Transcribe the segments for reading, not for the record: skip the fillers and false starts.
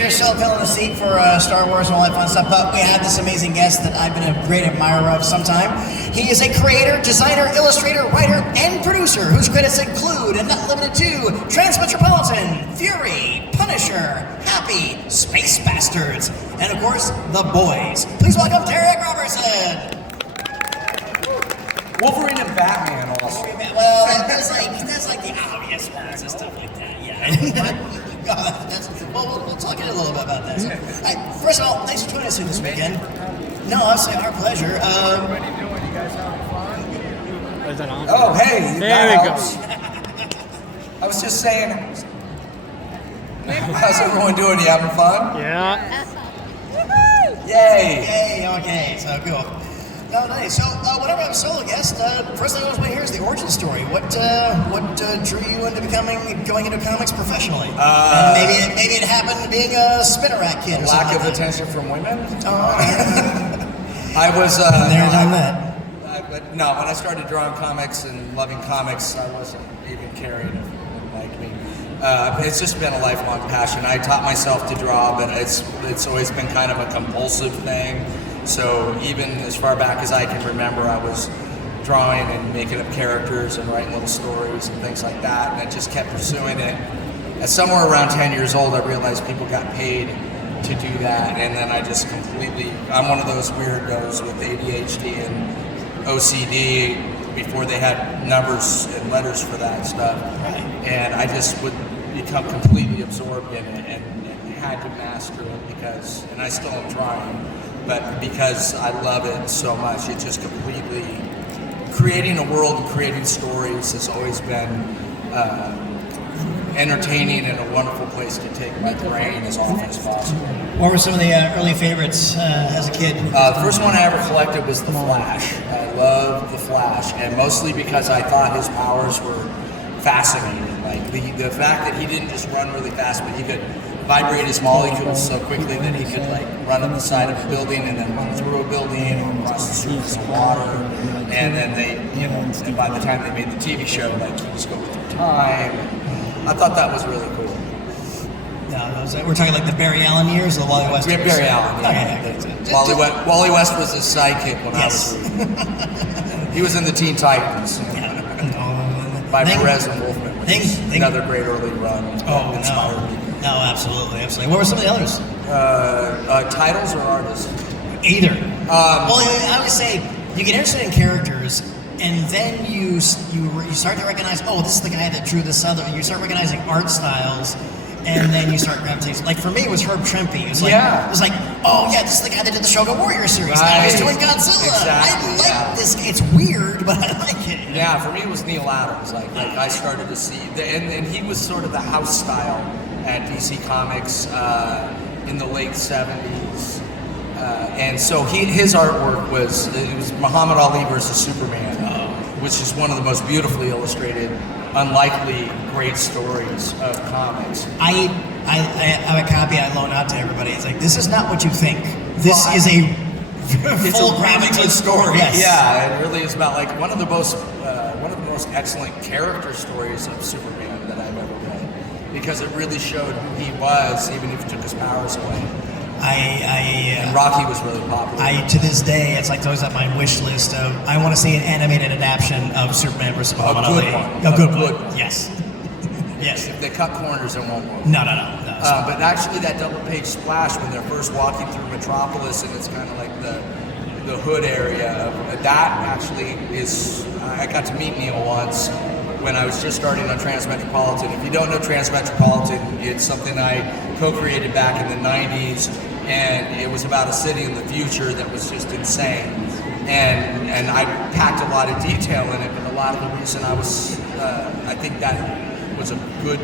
Yourself filling a seat for Star Wars and all that fun stuff, but we had this amazing guest that I've been a great admirer of some time. He is a creator, designer, illustrator, writer, and producer whose credits include, and not limited to, Transmetropolitan, Fury, Punisher, Happy, Space Bastards, and of course, The Boys. Please welcome Darick Robertson! Wolverine and Batman also. Well, that's like the obvious ones and stuff like that, yeah. We'll talk in a little bit about that. So, right, first of all, thanks for joining us here this weekend. No, it's our pleasure. What are you doing? You guys having fun? Is that on? Oh, hey, there we go. I was just saying, how's everyone doing? You having fun? Yeah. Yay! Yay, okay, so cool. No, nice. So, whenever I'm a solo guest, first thing I always want to hear is the origin story. What drew you into going into comics professionally? And maybe it happened being a spinner rack kid. Lack of attention from women. Oh, I was. There, done that. But no, when I started drawing comics and loving comics, I wasn't even caring if women liked me. It's just been a lifelong passion. I taught myself to draw, but it's always been kind of a compulsive thing. So even as far back as I can remember, I was drawing and making up characters and writing little stories and things like that, and I just kept pursuing it. At somewhere around 10 years old, I realized people got paid to do that, and then I just I'm one of those weirdos with ADHD and OCD before they had numbers and letters for that stuff, and I just would become completely absorbed in it and had to master it and I still am trying. But because I love it so much, it just completely, creating a world and creating stories has always been entertaining and a wonderful place to take my brain as often as possible. What were some of the early favorites as a kid? The first one I ever collected was The Flash. I loved The Flash, and mostly because I thought his powers were fascinating. Like the fact that he didn't just run really fast, but he could vibrate his molecules so quickly that he could like run up the side of a building and then run through a building or across the surface of water. And then and by the time they made the TV show, like he was going through time. I thought that was really cool. No, we're talking like the Barry Allen years or the Wally West years? Barry Allen, yeah. Okay. Wally West was his sidekick when I was he was in the Teen Titans. By Perez and Wolfman. Another great early run. Inspired me. No, absolutely. What were some of the others? Titles or artists? Either. Well, I always say you get interested in characters, and then you start to recognize, oh, this is the guy that drew this other. You start recognizing art styles, and then you start gravitating. Like for me, it was Herb Trimpe. It was like, oh yeah, this is the guy that did the Shogun Warrior series. Now he's doing Godzilla. Exactly, I like this. It's weird, but I like it. Yeah, for me it was Neil Adams. Like I started to see, and he was sort of the house style at DC Comics in the late 70s. And so his artwork was Muhammad Ali versus Superman, which is one of the most beautifully illustrated, unlikely great stories of comics. I have a copy I loan out to everybody. It's like, this is not what you think. This is a full graphics and story. Yes. Yeah, it really is about like one of the most excellent character stories of Superman that I've ever read, because it really showed who he was, even if it took his powers away. And Rocky was really popular. To this day, it's like always on my wish list of I want to see an animated adaptation of Superman vs. Muhammad Ali. A good one. Yes. Yes. If they cut corners, it won't work. No. But actually, that double-page splash when they're first walking through Metropolis, and it's kind of like the hood area. That actually is. I got to meet Neil once when I was just starting on Transmetropolitan. If you don't know Transmetropolitan, it's something I co-created back in the 90s, and it was about a city in the future that was just insane. And I packed a lot of detail in it, but a lot of the reason I think that was a good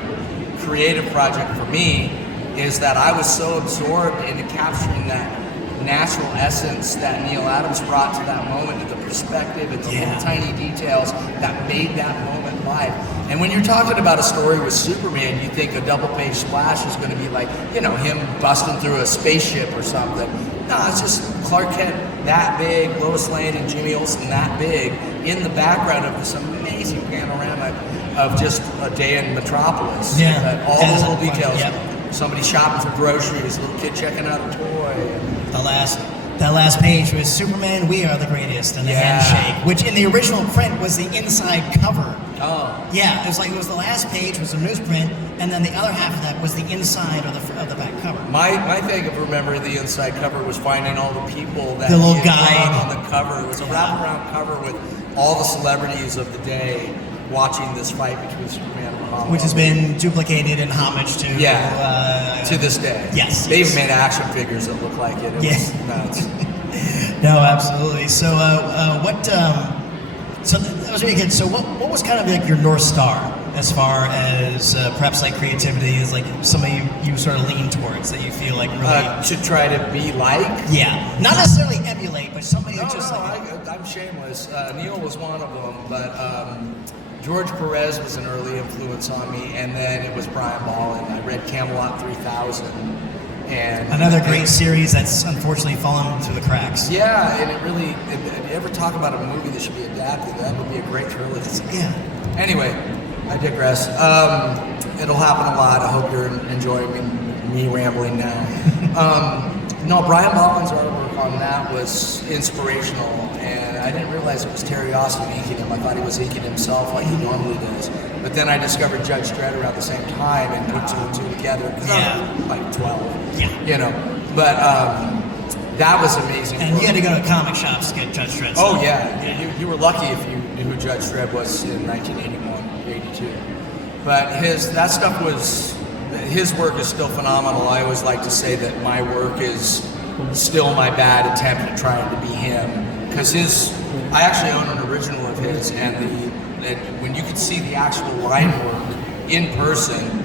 creative project for me is that I was so absorbed into capturing that natural essence that Neil Adams brought to that moment, and the perspective and the little tiny details that made that moment live. And when you're talking about a story with Superman, you think a double-page splash is going to be like, him busting through a spaceship or something. No, it's just Clark Kent that big, Lois Lane and Jimmy Olsen that big, in the background of this amazing panorama of just a day in Metropolis. Yeah. All the little details. somebody shopping for groceries, a little kid checking out a toy. That last page was Superman, We Are the Greatest, and the handshake, which in the original print was the inside cover. Oh. Yeah, it was the last page was a newsprint, and then the other half of that was the inside of the back cover. My thing of remembering the inside cover was finding all the people that the little he had guide drawn on the cover. It was a wraparound cover with all the celebrities of the day watching this fight between Superman and Muhammad, which has been duplicated in homage to to this day. Yes, they even made action figures that look like it. It was nuts. No, absolutely. So so that was really good. So what was kind of like your North Star as far as perhaps like creativity is like somebody you sort of lean towards that you feel like really to try to be like? Yeah, not necessarily emulate, but somebody I'm shameless. Neil was one of them, but George Perez was an early influence on me, and then it was Brian Ballin. I read Camelot 3000. And another great series that's unfortunately fallen through the cracks. Yeah, and it really, if you ever talk about a movie that should be adapted, that would be a great trilogy. Yeah. Anyway, I digress. It'll happen a lot. I hope you're enjoying me rambling now. No, Brian Ballin's artwork on that was inspirational, and I didn't realize it was Terry Austin inking him. I thought he was inking himself like he normally does. But then I discovered Judge Dredd around the same time and put two and two together because I was like 12. Yeah. You know, but that was amazing. And you had to go to comic shops to get Judge Dredd. Oh yeah. You were lucky if you knew who Judge Dredd was in 1981, 82. But his work is still phenomenal. I always like to say that my work is still my bad attempt at trying to be him, because I actually own an original of his, and when you can see the actual line work in person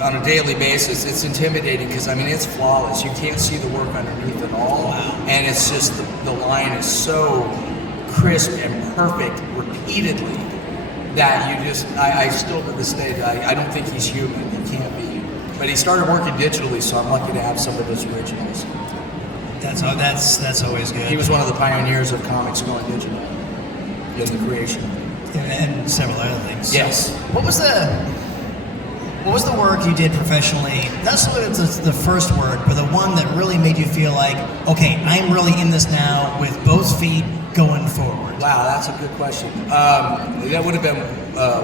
on a daily basis, it's intimidating because it's flawless. You can't see the work underneath at all, and it's just the line is so crisp and perfect repeatedly that I still to this day, I don't think he's human. He can't be. But he started working digitally, so I'm lucky to have some of his originals. That's always good. He was one of the pioneers of comics going digital in the creation. And several other things. Yes. So what was the work you did professionally? Not so the first work, but the one that really made you feel like, okay, I'm really in this now with both feet going forward. Wow, that's a good question. That would have been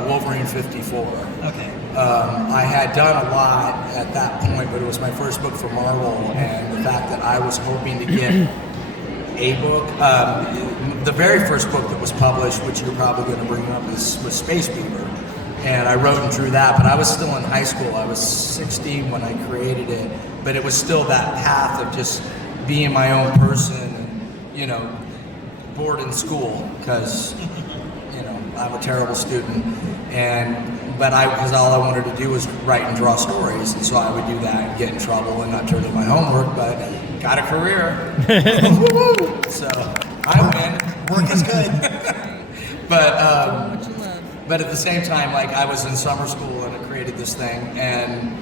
Wolverine 54. Okay. I had done a lot at that point, but it was my first book for Marvel, and the fact that I was hoping to get a book. The very first book that was published, which you're probably going to bring up, was Space Beaver. And I wrote and drew that, but I was still in high school. I was 16 when I created it, but it was still that path of just being my own person and, bored in school because, I'm a terrible student. But because all I wanted to do was write and draw stories, and so I would do that and get in trouble and not turn in my homework, but got a career. So I win. Work is good. But at the same time, I was in summer school and I created this thing, and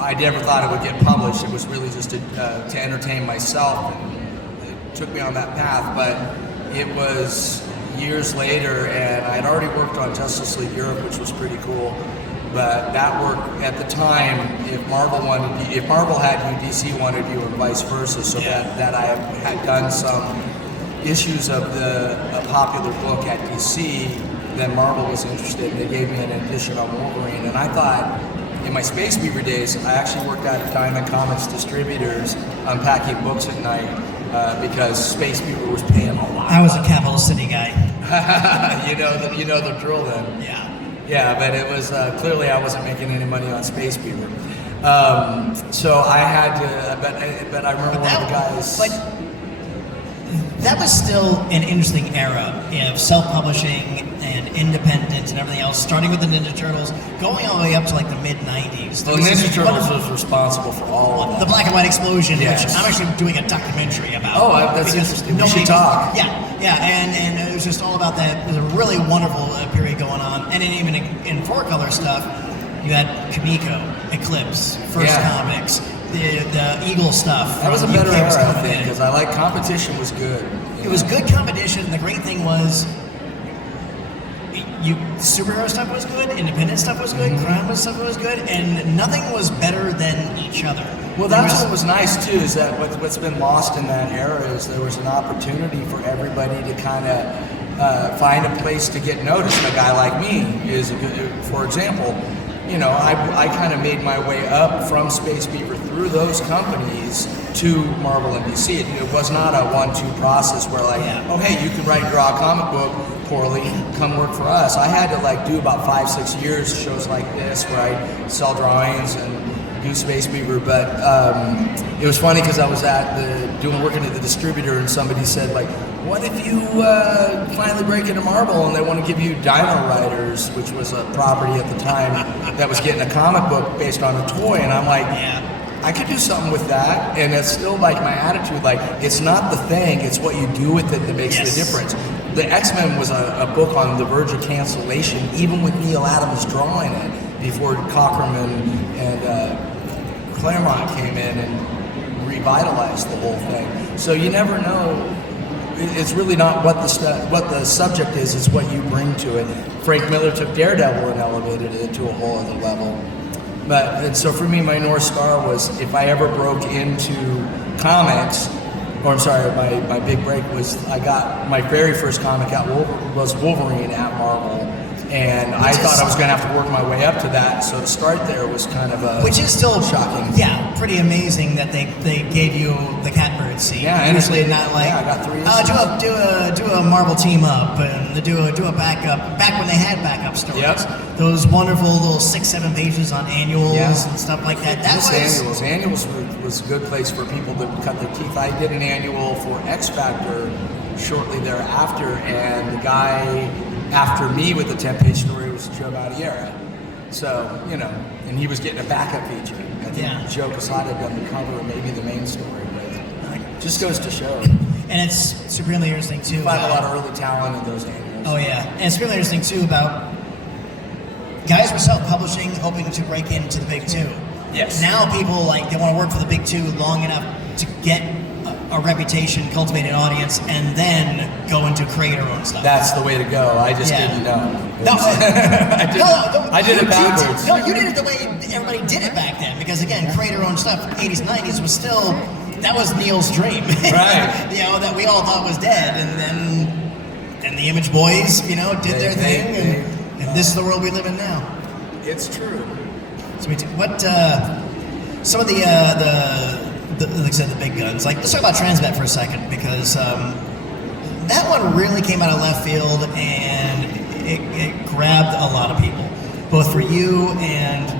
I never thought it would get published. It was really just to entertain myself, and it took me on that path. But it was years later, and I had already worked on Justice League Europe, which was pretty cool. But that work at the time, if Marvel had you, DC wanted you, and vice versa. So that I had done some issues of a popular book at DC, then Marvel was interested. They gave me an edition on Wolverine, and I thought, in my Space Beaver days, I actually worked out at Diamond Comics Distributors, unpacking books at night because Space Beaver was paying a lot. I was a Capital City guy. you know the drill then. Yeah. Yeah, but it was clearly I wasn't making any money on Space Beaver, so I had to. But I remember one of the guys. But that was still an interesting era of self-publishing and independent and everything else, starting with the Ninja Turtles, going all the way up to the mid-90s. The Ninja Turtles was responsible for all of that. The black and white explosion, yes. Which I'm actually doing a documentary about. Oh, that's interesting. We should talk. Yeah, and it was just all about that. It was a really wonderful period going on. And then even in 4-color stuff, you had Kamiko, Eclipse, First Comics, the Eagle stuff. That was a better era, I think, because competition was good. It was good competition, and the great thing was superhero stuff was good, independent stuff was good, crime stuff was good, and nothing was better than each other. Well, that's what was nice too, is that what's been lost in that era is there was an opportunity for everybody to kind of find a place to get noticed. A guy like me is, for example, you know, I kind of made my way up from Space Beaver through those companies to Marvel and DC. It was not a 1-2 process where like, oh hey, you can draw a comic book poorly, come work for us. I had to like do about 5-6 years shows like this where I sell drawings and do Space Beaver. But it was funny because I was working at the distributor, and somebody said like, what if you finally break into Marvel and they want to give you Dino Riders, which was a property at the time that was getting a comic book based on a toy? And I'm like, I could do something with that. And it's still like my attitude, like it's not the thing, it's what you do with it that makes the difference. The X-Men was a book on the verge of cancellation, even with Neil Adams drawing it, before Cockrum and Claremont came in and revitalized the whole thing. So you never know. It's really not what the subject is, it's what you bring to it. Frank Miller took Daredevil and elevated it to a whole other level. And so for me, my North Star was if I ever broke into comics, or I'm sorry, my big break was I got my very first comic out was Wolverine at Marvel. And I thought I was going to have to work my way up to that, so to start there was kind of which is still shocking. Yeah, pretty amazing that they gave you the catbird seat. Yeah, usually not like I got 3 years. do a Marvel team up and do a backup. Back when they had backup stories, those wonderful little 6-7 pages on annuals and stuff like that. Annuals was a good place for people to cut their teeth. I did an annual for X Factor shortly thereafter, and the guy after me with the 10-page story was Joe Baudiera. So, you know, and he was getting a backup feature. I think Joe Quesada had done the cover or maybe the main story, but just goes to show. And it's super really interesting too. Find a lot of early talent in those annuals. Oh yeah, and it's really interesting too about guys were self-publishing, hoping to break into the big two. Yes. Now people they want to work for the big two long enough to get a reputation, cultivate an audience, and then go into create our own stuff. That's the way to go. I just didn't know. I did it backwards. No, you did it the way everybody did it back then. Because again, create our own stuff, 80s, 90s was still, that was Neil's dream. Right. You know, that we all thought was dead. And then the Image Boys, you know, did their thing. And this is the world we live in now. It's true. So what, some of like I said, the big guns. Like, let's talk about Transmet for a second, because that one really came out of left field, and it grabbed a lot of people, both for you and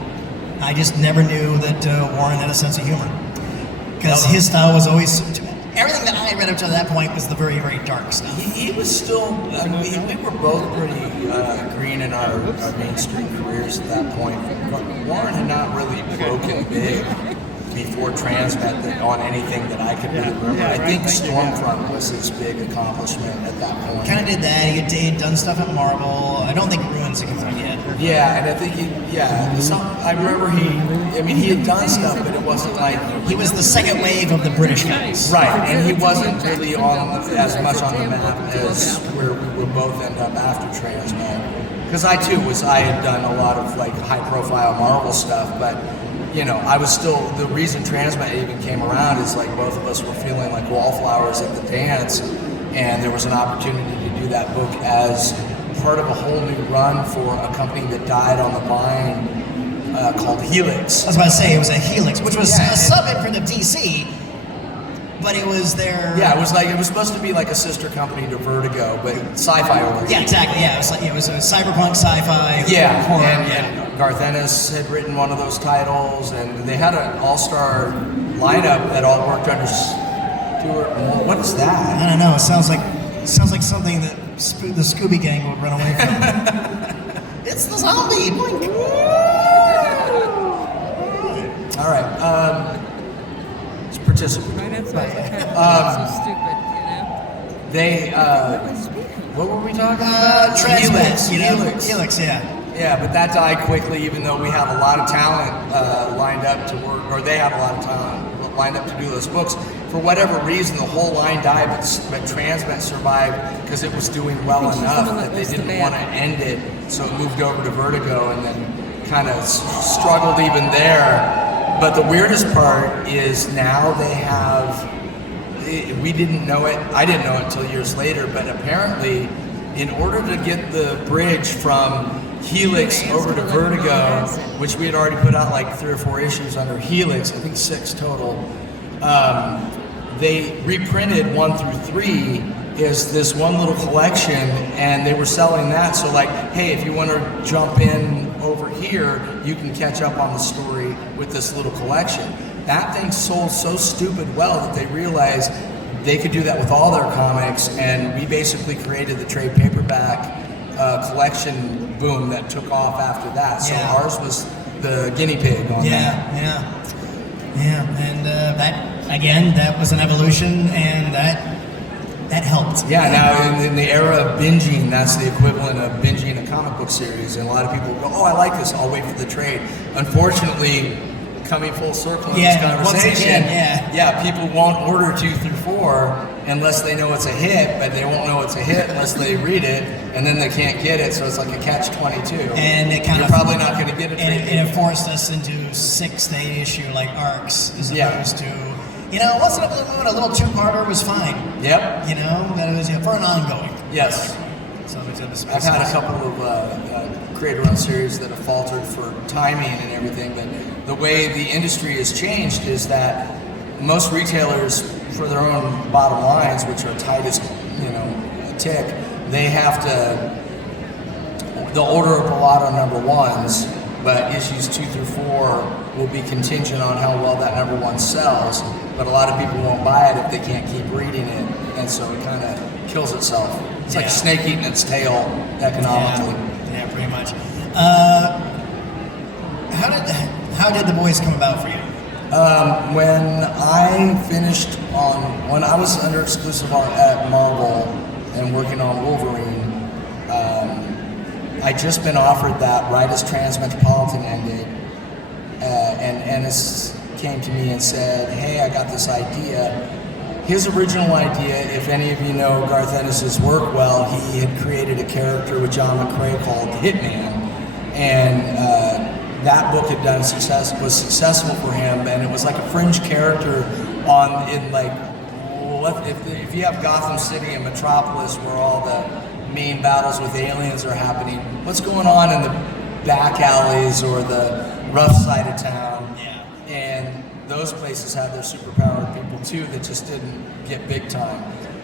I just never knew that Warren had a sense of humor, because his style was always everything that I read up to that point was the very, very dark stuff. He was still. I mean, we were both pretty green in our mainstream careers at that point. But Warren had not really broken big before Transmet on anything that I could remember. I think Stormfront was his big accomplishment at that point. Kind of did that. He had done stuff at Marvel. I don't think Ruins had come out yet. Yeah, and I think I remember he had done stuff, but it wasn't like he was the second wave of the British guys. Right, and he wasn't really on as much on the map as where we would both end up after Transmet. Because I had done a lot of like high profile Marvel stuff, but you know, I was still, the reason Transmet even came around is like both of us were feeling like wallflowers at the dance, and there was an opportunity to do that book as part of a whole new run for a company that died on the vine called Helix. I was about to say, it was a Helix, which was a sub-imprint of DC, but it was their... Yeah, it was supposed to be like a sister company to Vertigo, but sci-fi oriented. Yeah, exactly, it was a cyberpunk sci-fi horror. And Garth Ennis had written one of those titles, and they had an all-star lineup that all worked under Stuart. What is that? I don't know. It sounds like something that the Scooby Gang would run away from. It's the zombie. Blink. All right. Let's participate. So stupid, you know. They. What were we talking about? Transmet. Helix. Yeah. Yeah, but that died quickly, even though we have a lot of talent lined up to work, or they have a lot of talent lined up to do those books. For whatever reason, the whole line died, but Transmet survived because it was doing well enough that they didn't want to end it so it moved over to Vertigo, and then kind of struggled even there. But the weirdest part is now they have, we didn't know it, I didn't know it until years later, but apparently in order to get the bridge from Helix over to Vertigo, which we had already put out like 3 or 4 issues under Helix, I think 6 total, they reprinted 1 through 3 as this one little collection, and they were selling that. So like, hey, if you want to jump in over here, you can catch up on the story with this little collection. That thing sold so stupid well that they realized they could do that with all their comics, and we basically created the trade paperback collection boom that took off after that. So ours was the guinea pig on that. And that, again, that was an evolution, and that helped. Yeah, now in the era of binging, that's the equivalent of binging a comic book series, and a lot of people go, oh, I like this, I'll wait for the trade. Unfortunately, coming full circle in this conversation, people won't order 2 through 4 unless they know it's a hit, but they won't know it's a hit unless they read it, and then they can't get it, so it's like a catch-22. And it kind You're of probably not going to get it. And it forced us into 6 to 8 issue like arcs, as opposed to, you know, once in a blue moon, a little 2-parter was fine. Yep. You know, that it was for an ongoing. Yes. So I've had a couple of creator-owned series that have faltered for timing and everything, but the way the industry has changed is that most retailers, for their own bottom lines, which are tight as, you know, a tick, they'll order up a lot of number 1s, but issues 2 through 4 will be contingent on how well that number 1 sells, but a lot of people won't buy it if they can't keep reading it, and so it kind of kills itself. It's like a snake eating its tail economically. Yeah, pretty much. How did The Boys come about for you? When I was under exclusive at Marvel and working on Wolverine, I'd just been offered that right as Transmetropolitan ended, and Ennis came to me and said, hey, I got this idea. His original idea, if any of you know Garth Ennis's work well, he had created a character with John McCrae called Hitman, and that book had was successful for him, and it was like a fringe character if you have Gotham City and Metropolis where all the main battles with aliens are happening, what's going on in the back alleys or the rough side of town? Yeah. And those places had their superpowered people too that just didn't get big time.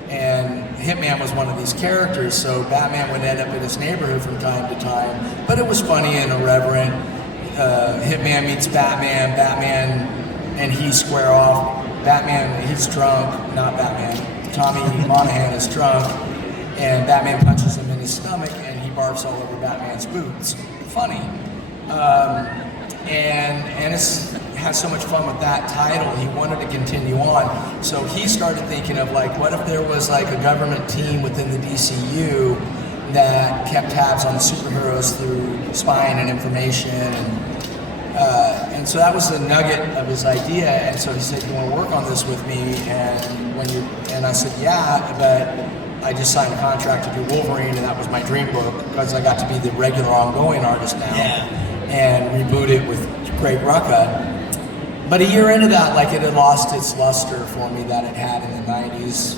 And Hitman was one of these characters, so Batman would end up in his neighborhood from time to time, but it was funny and irreverent. Hitman meets Batman, and he square off. Batman, he's drunk, not Batman. Tommy Monahan is drunk, and Batman punches him in his stomach, and he barfs all over Batman's boots. Funny. And Ennis had so much fun with that title, he wanted to continue on. So he started thinking of like, what if there was like a government team within the DCU that kept tabs on the superheroes through spying and information, and so that was the nugget of his idea. And so he said, "You want to work on this with me?" And I said, "Yeah," but I just signed a contract to do Wolverine, and that was my dream book because I got to be the regular ongoing artist now, and reboot it with Greg Rucka. But a year into that, like it had lost its luster for me that it had in the '90s.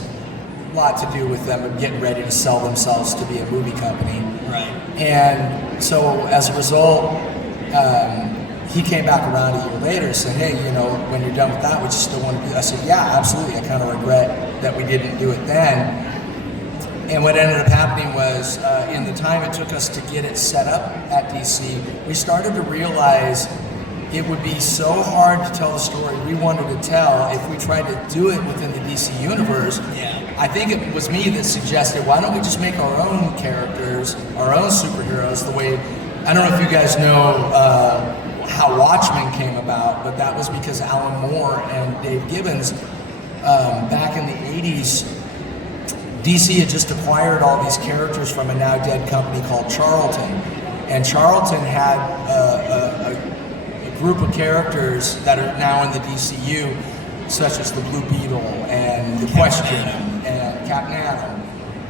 A lot to do with them getting ready to sell themselves to be a movie company. Right. And so as a result, he came back around a year later and said, hey, you know, when you're done with that, would you still want to do that? I said, yeah, absolutely. I kind of regret that we didn't do it then. And what ended up happening was, in the time it took us to get it set up at DC, we started to realize it would be so hard to tell the story we wanted to tell if we tried to do it within the DC universe. Yeah. I think it was me that suggested, why don't we just make our own characters, our own superheroes, the way, I don't know if you guys know how Watchmen came about, but that was because Alan Moore and Dave Gibbons, back in the 80s, DC had just acquired all these characters from a now dead company called Charlton. And Charlton had a group of characters that are now in the DCU, such as the Blue Beetle and the Question and Captain Atom.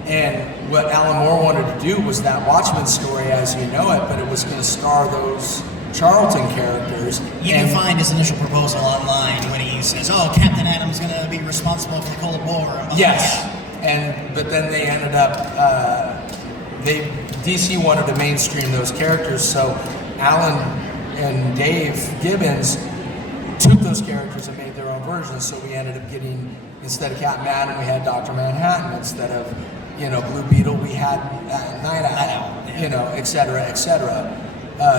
And what Alan Moore wanted to do was that Watchmen story as you know it, but it was going to star those Charlton characters. You can find his initial proposal online when he says, "Oh, Captain Atom's going to be responsible for the Cold War." Yes, but then they ended up DC wanted to mainstream those characters, so Alan and Dave Gibbons took those characters and made their own versions. So we ended up getting, instead of Captain Atom, we had Dr. Manhattan. Instead of Blue Beetle, we had Night Owl, et cetera, et cetera.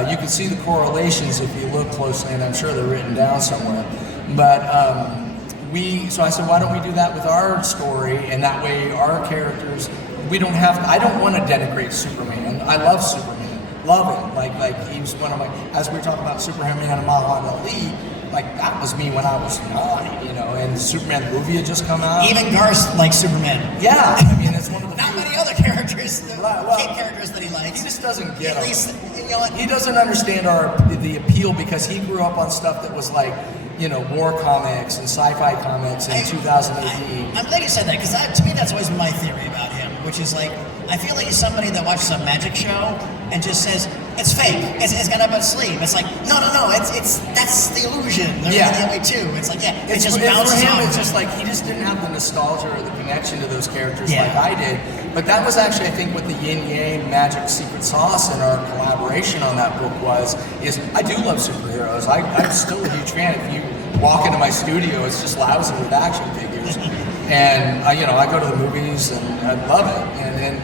You can see the correlations if you look closely, and I'm sure they're written down somewhere. But so I said, why don't we do that with our story, and that way our characters, we don't have to, I don't want to denigrate Superman. I love Superman, love him. Like he was one of my, as we were talking about Superman and Muhammad Ali, like that was me when I was 9, and Superman the movie had just come out. Even Garth likes Superman. Yeah, I mean it's one of the not many other characters, characters that he likes. He just doesn't get at them. least, what? He doesn't understand the appeal because he grew up on stuff that was like, war comics and sci-fi comics in 2000 AD. I'm glad you said that because to me that's always been my theory about him, which is like I feel like he's somebody that watches a magic show and just says it's fake. It's got up its sleeve. It's like no. It's that's the illusion. They're that way too. It's like it just bounces for him. off. It's just like he just didn't have the nostalgia or the connection to those characters like I did. But that was actually, I think, what the yin yang magic secret sauce in our collaboration on that book is I do love superheroes. I'm still a huge fan. If you walk into my studio, it's just lousy with action figures. And I go to the movies and I love it. And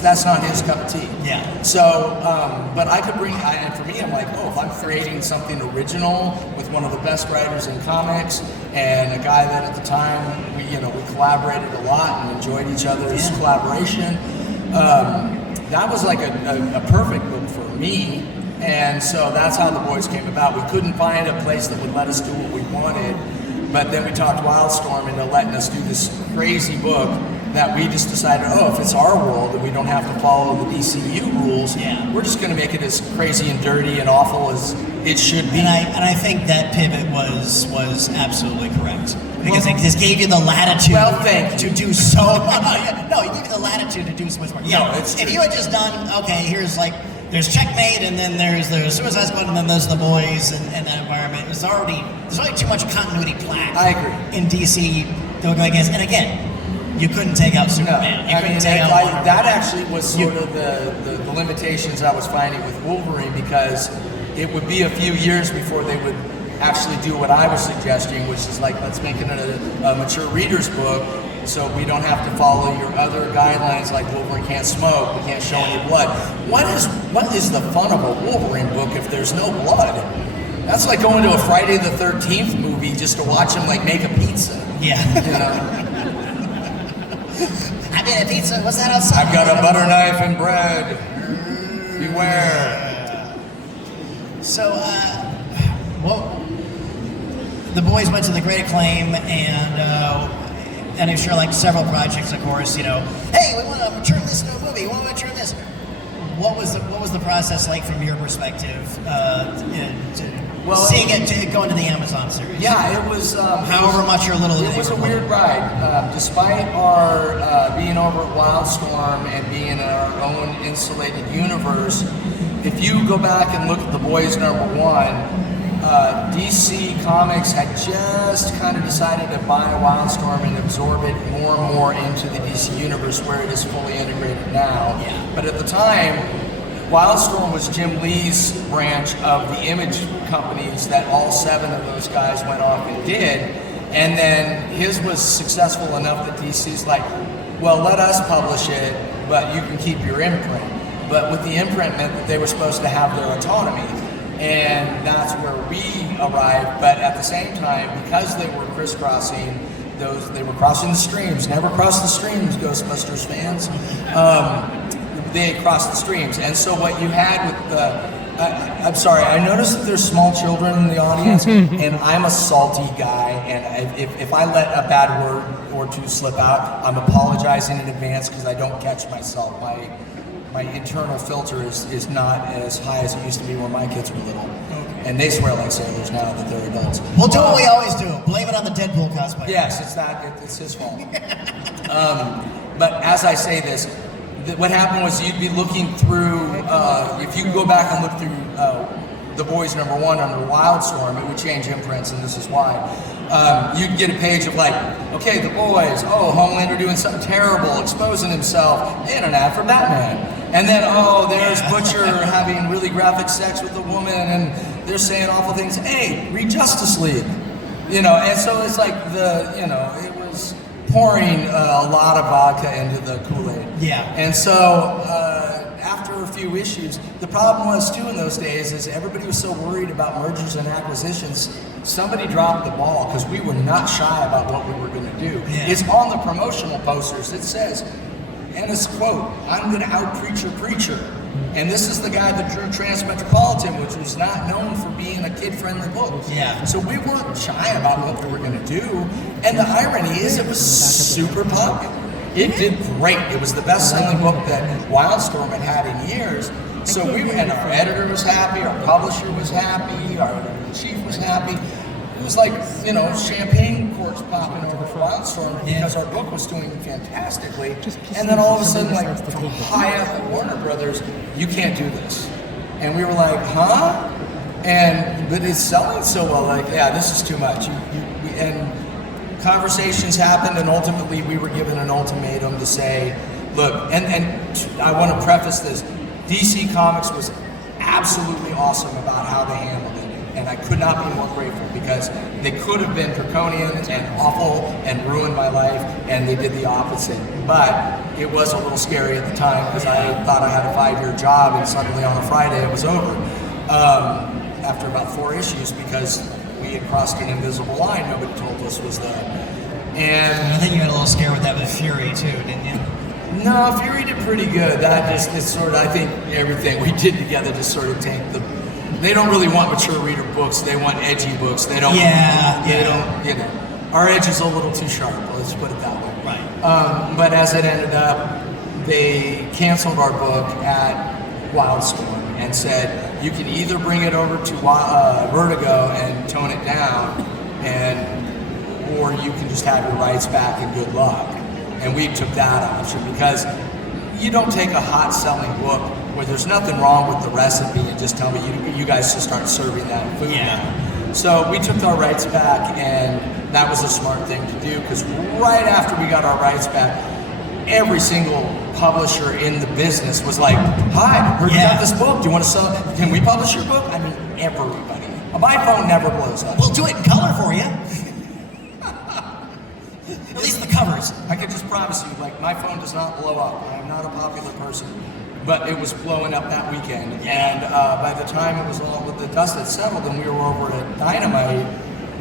that's not his cup of tea. Yeah. So, but I could bring, and for me, I'm like, if I'm creating something original with one of the best writers in comics and a guy that at the time we collaborated a lot and enjoyed each other's collaboration, that was like a perfect book for me. And so that's how the boys came about. We couldn't find a place that would let us do what we wanted, but then we talked Wildstorm into letting us do this crazy book that we just decided, if it's our world and we don't have to follow the DCU rules, we're just going to make it as crazy and dirty and awful as it should be. And I think that pivot was absolutely correct because it just gave you the latitude to do so. No, it gave you the latitude to do so much more. It's true. If you had just done, there's Checkmate, and then there's Suicide Squad, and then there's the boys, and that environment. There's already too much continuity plaque. I agree. In DC to go against, and again, you couldn't take out Superman. That actually was sort of the limitations I was finding with Wolverine, because it would be a few years before they would actually do what I was suggesting, which is like, let's make it a mature reader's book, so we don't have to follow your other guidelines like Wolverine can't smoke, we can't show any blood. What is the fun of a Wolverine book if there's no blood? That's like going to a Friday the 13th movie just to watch him like make a pizza. Yeah. I made a pizza. What's that outside? I've got a butter knife and bread. Beware. So, the boys went to the Great Acclaim, and I'm sure like several projects, of course. Hey, we want to turn this into a movie. We want to turn this. What was the process like from your perspective? Seeing it go into the Amazon series. Yeah, it was. However much or little. It was a weird ride. Despite our being over at Wildstorm and being in our own insulated universe, if you go back and look at The Boys #1, DC Comics had just kind of decided to buy Wildstorm and absorb it more and more into the DC universe, where it is fully integrated now. Yeah. But at the time, Wildstorm was Jim Lee's branch of the Image companies that all 7 of those guys went off and did. And then his was successful enough that DC's like, well, let us publish it, but you can keep your imprint. But with the imprint meant that they were supposed to have their autonomy. And that's where we arrived. But at the same time, because they were crisscrossing they were crossing the streams. Never cross the streams, Ghostbusters fans. They crossed the streams. And so what you had with I'm sorry, I noticed that there's small children in the audience, and I'm a salty guy, and if I let a bad word or two slip out, I'm apologizing in advance because I don't catch myself. My internal filter is not as high as it used to be when my kids were little. And they swear like sailors now that they're adults. We'll do what we always do. Blame it on the Deadpool cosplay. Yes, it's his fault. But as I say this, what happened was you'd be looking through, if you go back and look through The Boys #1 under Wildstorm, it would change imprints, and this is why. You'd get a page of like, okay, The Boys, oh, Homelander doing something terrible, exposing himself, and an ad for Batman. And then, oh, there's Butcher having really graphic sex with a woman, and they're saying awful things. Hey, read Justice League. You know, and so it's like it was pouring a lot of vodka into the Kool-Aid. Yeah. And so after a few issues, the problem was too in those days is everybody was so worried about mergers and acquisitions. Somebody dropped the ball because we were not shy about what we were going to do. Yeah. It's on the promotional posters. It says, and it's quote, "I'm going to out-preacher Preacher." And this is the guy that drew Transmetropolitan, which was not known for being a kid-friendly book. Yeah. So we weren't shy about what we were going to do. And the irony is it was super popular. It did great. It was the best-selling book that Wildstorm had had in years. So and our editor was happy, our publisher was happy, our chief was happy. It was like, champagne corks popping over Wildstorm because our book was doing fantastically. And then all of a sudden, like, from high up at Warner Brothers, you can't do this. And we were like, huh? But it's selling so well, like, yeah, this is too much. And conversations happened, and ultimately we were given an ultimatum to say, look, and I want to preface this, DC Comics was absolutely awesome about how they handled it. And I could not be more grateful because they could have been draconian and awful and ruined my life, and they did the opposite. But it was a little scary at the time because I thought I had a 5-year job, and suddenly on a Friday it was over. After about 4 issues, because we had crossed an invisible line nobody told us was there. And I think you got a little scared with that with Fury too, didn't you? No, Fury did pretty good. I think everything we did together just sort of tanked the. They don't really want mature reader books. They want edgy books. They don't. Our edge is a little too sharp. Let's put it that way. Right. But as it ended up, they canceled our book at Wildstorm and said you can either bring it over to Vertigo and tone it down, or you can just have your rights back and good luck. And we took that option because you don't take a hot-selling book where there's nothing wrong with the recipe and just tell me you guys just start serving that food now. So we took our rights back, and that was a smart thing to do because right after we got our rights back, every single publisher in the business was like, hi, heard you got this book, do you want to sell it? Can we publish your book? I mean, everybody. My phone never blows up. We'll do it in color for you. At least the covers. I can just promise you, like, my phone does not blow up. I am not a popular person. But it was blowing up that weekend. And by the time it was all with the dust had settled and we were over at Dynamite,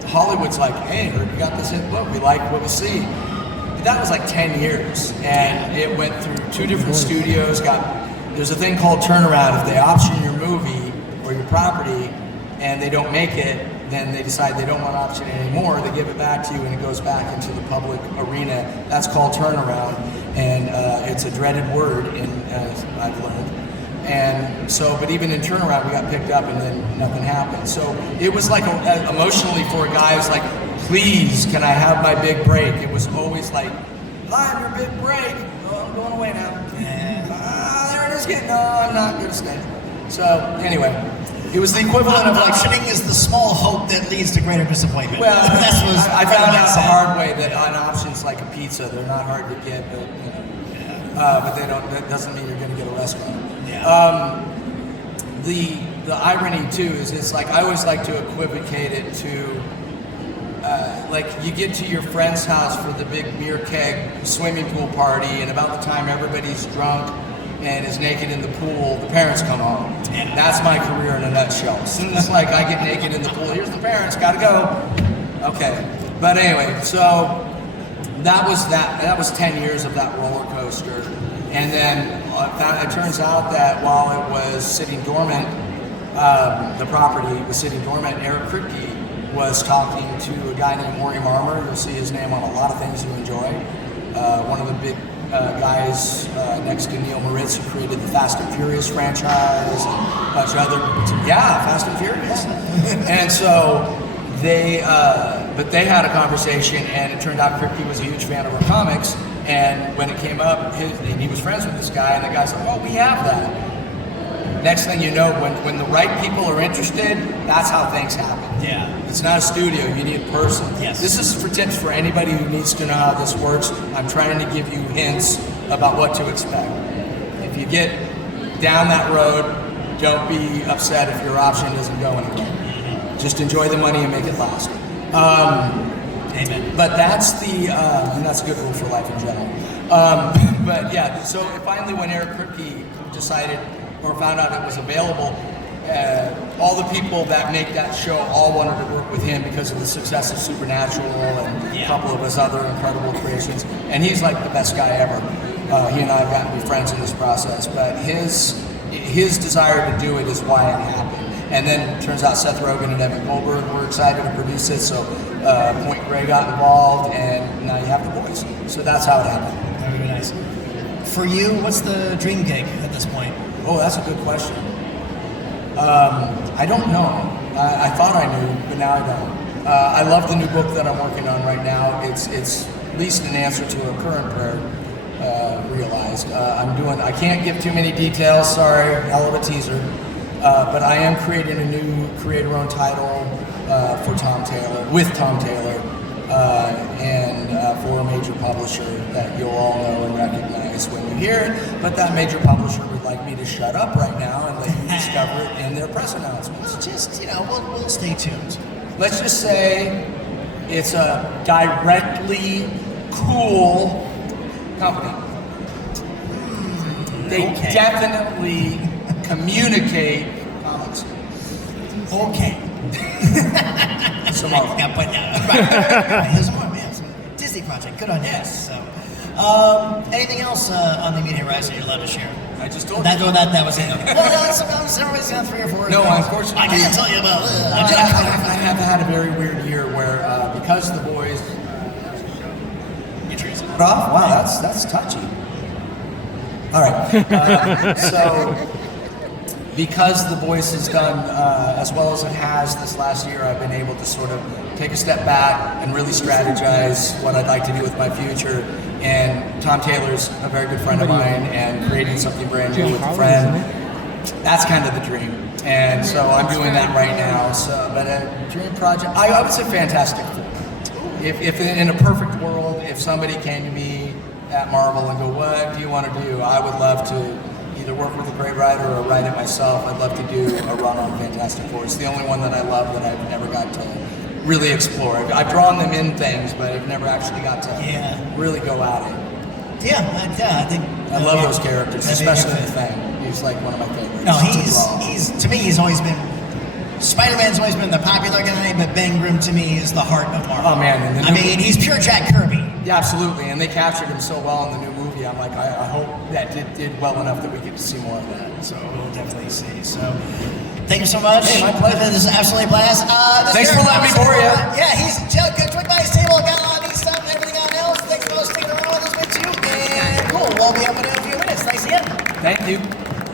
Hollywood's like, hey, heard you got this hit book. We like what we see. But that was like 10 years. And it went through 2 different studios. There's a thing called turnaround. If they option your movie or your property and they don't make it, then they decide they don't want to option it anymore, they give it back to you and it goes back into the public arena. That's called turnaround, and it's a dreaded word, I've learned. And so, but even in turnaround, we got picked up and then nothing happened. So it was like emotionally for a guy who's like, please, can I have my big break? It was always like, hi, your big break. Oh, I'm going away now. There it is again. No, I'm not going to stay. So anyway, it was the equivalent of like optioning is the small hope that leads to greater disappointment. Well, I found out the hard way that on options like a pizza, they're not hard to get, but but they don't. That doesn't mean you're going to get a restaurant. Yeah. The irony too is it's like I always like to equivocate it to like you get to your friend's house for the big beer keg swimming pool party, and about the time everybody's drunk and is naked in the pool, the parents come home. Yeah. That's my career in a nutshell. As soon as like I get naked in the pool, here's the parents, gotta go. Okay, but anyway, so that was 10 years of that roller coaster. And then it turns out that while it was sitting dormant, the property was sitting dormant, Eric Kripke was talking to a guy named Maury Marmer. You'll see his name on a lot of things you enjoy. One of the big guys next to Neil Moritz who created the Fast and Furious franchise and a bunch of other, Fast and Furious. And so they But they had a conversation, and it turned out Kripke was a huge fan of our comics. And when it came up, he was friends with this guy, and the guy's like, "Oh, we have that." Next thing you know, when the right people are interested, that's how things happen. Yeah. It's not a studio, you need a person. Yes. This is for tips for anybody who needs to know how this works. I'm trying to give you hints about what to expect. If you get down that road, don't be upset if your option doesn't go anywhere. Just enjoy the money and make it last. Amen. But that's and that's a good rule for life in general. But yeah, so finally when Eric Kripke decided or found out it was available, all the people that make that show all wanted to work with him because of the success of Supernatural and a couple of his other incredible creations. And he's like the best guy ever. He and I have gotten to be friends in this process, but his desire to do it is why it happened. And then it turns out Seth Rogen and Evan Goldberg were excited to produce it, so Point Grey got involved, and now you have the boys. So that's how it happened. That would be nice. For you, what's the dream gig at this point? Oh, that's a good question. I don't know. I thought I knew, but now I don't. I love the new book that I'm working on right now. It's at least an answer to a current prayer realized. I can't give too many details, sorry, hell of a teaser. But I am creating a new creator-owned title for Tom Taylor, with Tom Taylor, and for a major publisher that you'll all know and recognize when you hear it. But that major publisher would like me to shut up right now and let you discover it in their press announcements. Just, we'll stay tuned. Let's just say it's a directly cool company. They definitely communicate comics. Okay. Some more. Yeah, but right. Here's some more, man. Some Disney project. Good on you. Yes. So, anything else on the immediate horizon you're allowed to share? I just told That you. was it. Well, sometimes everybody's got 3 or 4. No, things. unfortunately. I can't tell you about. I have had a very weird year where because the boys. You treat it. Wow, that's touchy. All right. So, because The Voice has done as well as it has this last year, I've been able to sort of take a step back and really strategize what I'd like to do with my future. And Tom Taylor's a very good friend of mine, and creating something brand new with a friend, that's kind of the dream. And so I'm doing that right now. So, but a dream project, I would say Fantastic Four. If in a perfect world, if somebody came to me at Marvel and go, what do you want to do? I would love to either work with a great writer or write it myself. I'd love to do a run on Fantastic Four. It's the only one that I love that I've never got to really explore. I've drawn them in things, but I've never actually got to really go at it. Yeah, I think I love those characters, especially the Thing. He's like one of my favorites. No, he's to me, he's always been. Spider-Man's always been the popular guy, but Ben Grimm to me is the heart of Marvel. Oh man, he's pure Jack Kirby. Yeah, absolutely, and they captured him so well in the new movie. I'm like, I hope that did well enough that we get to see more of that. So we'll definitely see. So thank you so much. Hey, my pleasure. This is absolutely a blast. Thanks for letting me bore you. Yeah, he's